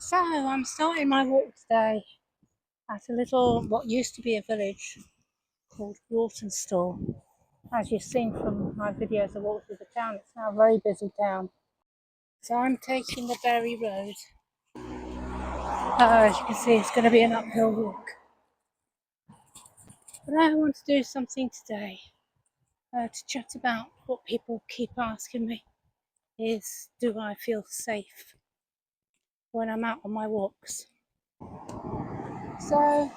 So I'm starting my walk today at a little, what used to be a village called Walthamstow. As you've seen from my videos of walk through the town, it's now a very busy town. So I'm taking the Berry Road. As you can see, it's going to be an uphill walk. But I want to do something today to chat about what people keep asking me is, do I feel safe when I'm out on my walks? So,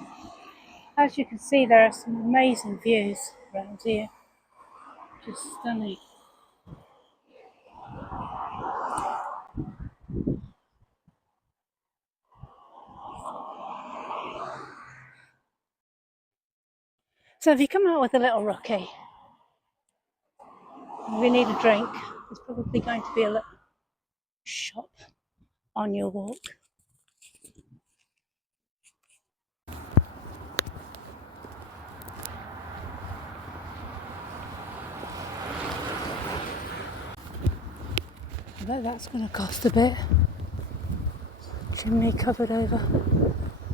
as you can see, there are some amazing views around here. Just stunning. So if you come out with a little rookie, if you need a drink, there's probably going to be a little shop on your walk. I bet that's going to cost a bit. Chimney covered over.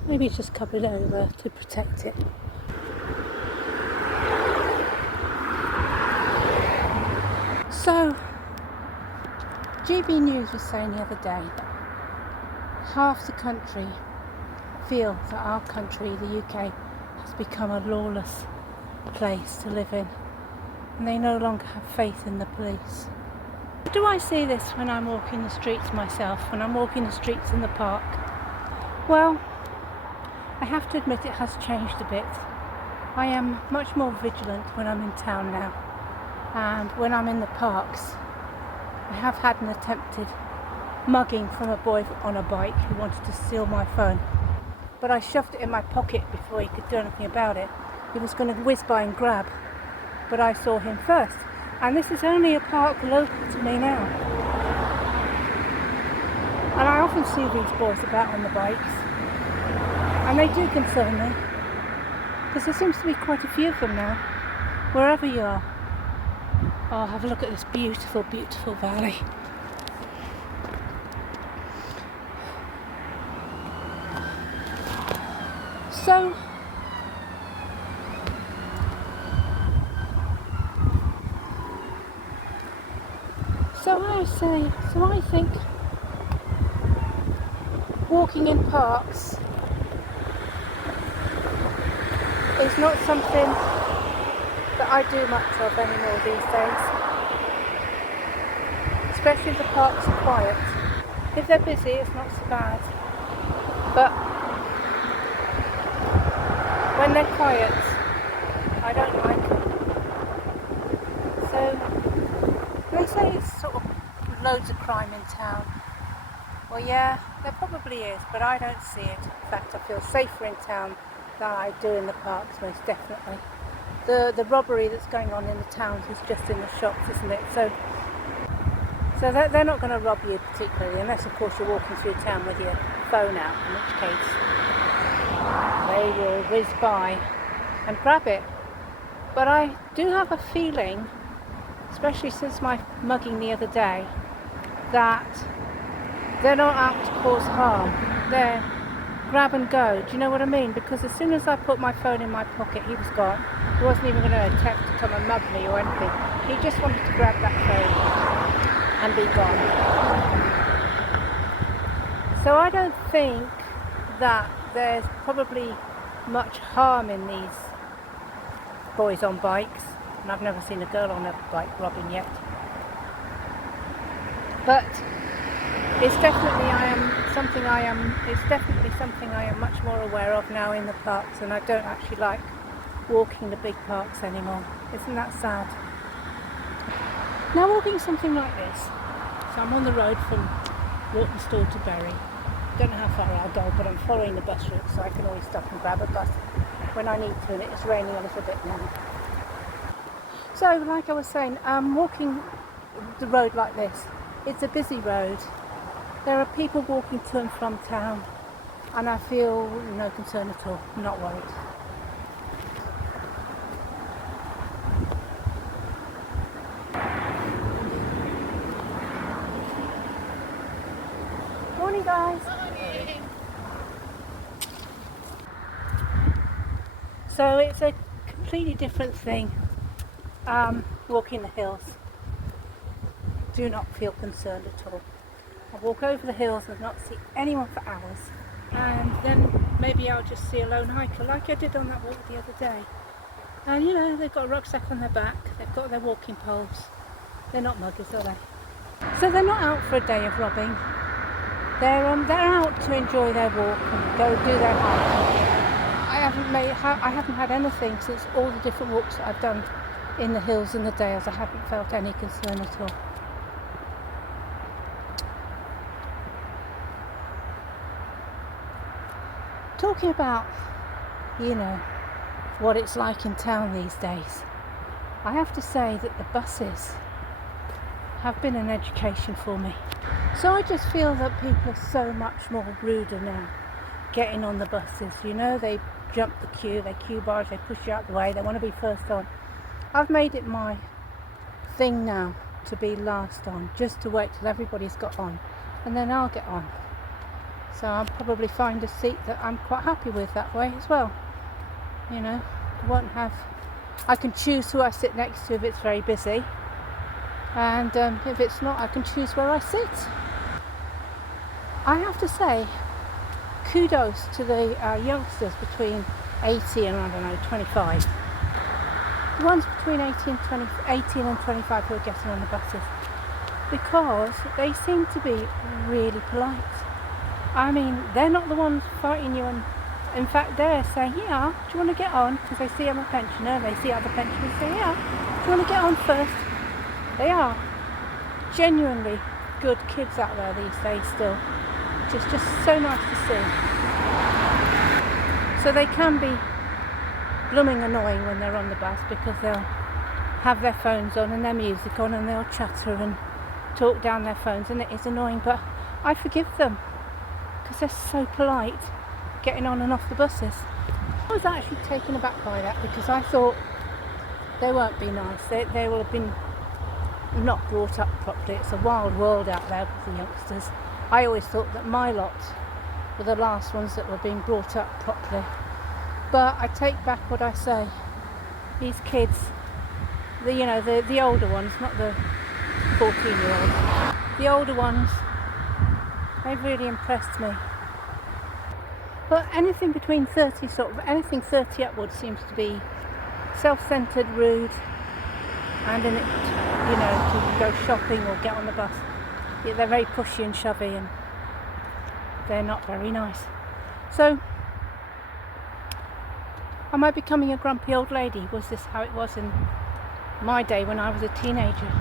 Maybe it's just covered over to protect it. So, GB News was saying the other day that half the country feel that our country, the UK, has become a lawless place to live in, and they no longer have faith in the police. Do I see this when I'm walking the streets myself, when I'm walking the streets in the park? Well, I have to admit it has changed a bit. I am much more vigilant when I'm in town now, and when I'm in the parks. I have had an attempted mugging from a boy on a bike who wanted to steal my phone, but I shoved it in my pocket before he could do anything about it. He was going to whiz by and grab, but I saw him first, and this is only a park local to me now. And I often see these boys about on the bikes, and they do concern me, because there seems to be quite a few of them now, wherever you are. Oh, have a look at this beautiful, beautiful valley. So, I think walking in parks is not something that I do much of anymore these days. Especially if the parks are quiet. If they're busy, it's not so bad. But when they're quiet, I don't like it. So, they say it's sort of loads of crime in town. Well, yeah, there probably is, but I don't see it. In fact, I feel safer in town than I do in the parks, most definitely. The robbery that's going on in the towns is just in the shops, isn't it? So they're not going to rob you particularly, unless of course you're walking through town with your phone out, in which case they will whiz by and grab it. But I do have a feeling, especially since my mugging the other day, that they're not out to cause harm. They're grab and go. Do you know what I mean? Because as soon as I put my phone in my pocket, he was gone. He wasn't even going to attempt to come and mug me or anything. He just wanted to grab that phone and be gone. So I don't think that there's probably much harm in these boys on bikes, and I've never seen a girl on a bike robbing yet. But it's definitely something I am much more aware of now in the parks, and I don't actually like walking the big parks anymore. Isn't that sad? Now walking something like this, so I'm on the road from Walthamstow to Bury. Don't know how far I'll go, but I'm following the bus route, so I can always stop and grab a bus when I need to, and it's raining a little bit now. So, like I was saying, walking the road like this, it's a busy road. There are people walking to and from town, and I feel no concern at all. I'm not worried. Morning, guys. So it's a completely different thing. Walking the hills. Do not feel concerned at all. I walk over the hills and not see anyone for hours, and then maybe I'll just see a lone hiker like I did on that walk the other day. And you know, they've got a rucksack on their back, they've got their walking poles. They're not muggers, are they? So they're not out for a day of robbing. They're out to enjoy their walk and go do their hiking. I haven't had anything since all the different walks that I've done in the hills and the dales. I haven't felt any concern at all. Talking about, you know, what it's like in town these days, I have to say that the buses have been an education for me. So I just feel that people are so much more ruder now getting on the buses. You know, they jump the queue, they queue barge, they push you out the way, they want to be first on. I've made it my thing now to be last on, just to wait till everybody's got on, and then I'll get on. So I'll probably find a seat that I'm quite happy with that way as well. You know, I can choose who I sit next to if it's very busy, and if it's not, I can choose where I sit. I have to say, kudos to the youngsters between 80 and, I don't know, 25. The ones between 18 and 25 who are getting on the buses, because they seem to be really polite. I mean, they're not the ones fighting you, and in fact they're saying, yeah, do you want to get on? Because they see I'm a pensioner, they see other pensioners say, yeah, do you want to get on first? They are genuinely good kids out there these days still, which is just so nice to see. So they can be blooming annoying when they're on the bus, because they'll have their phones on and their music on, and they'll chatter and talk down their phones, and it is annoying, but I forgive them because they're so polite getting on and off the buses. I was actually taken aback by that, because I thought they won't be nice. They will have been not brought up properly. It's a wild world out there with the youngsters. I always thought that my lot were the last ones that were being brought up properly. But I take back what I say. These kids, the older ones, not the 14-year-olds, the older ones, they've really impressed me. But anything between 30, anything 30 upwards seems to be self-centered, rude, and in it, to go shopping or get on the bus. Yeah, they're very pushy and shovey, and they're not very nice. So, am I becoming a grumpy old lady? Was this how it was in my day when I was a teenager?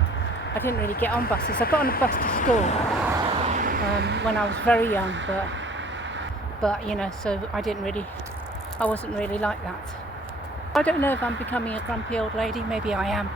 I didn't really get on buses. I got on a bus to school when I was very young, but so I wasn't really like that. I don't know if I'm becoming a grumpy old lady. Maybe I am.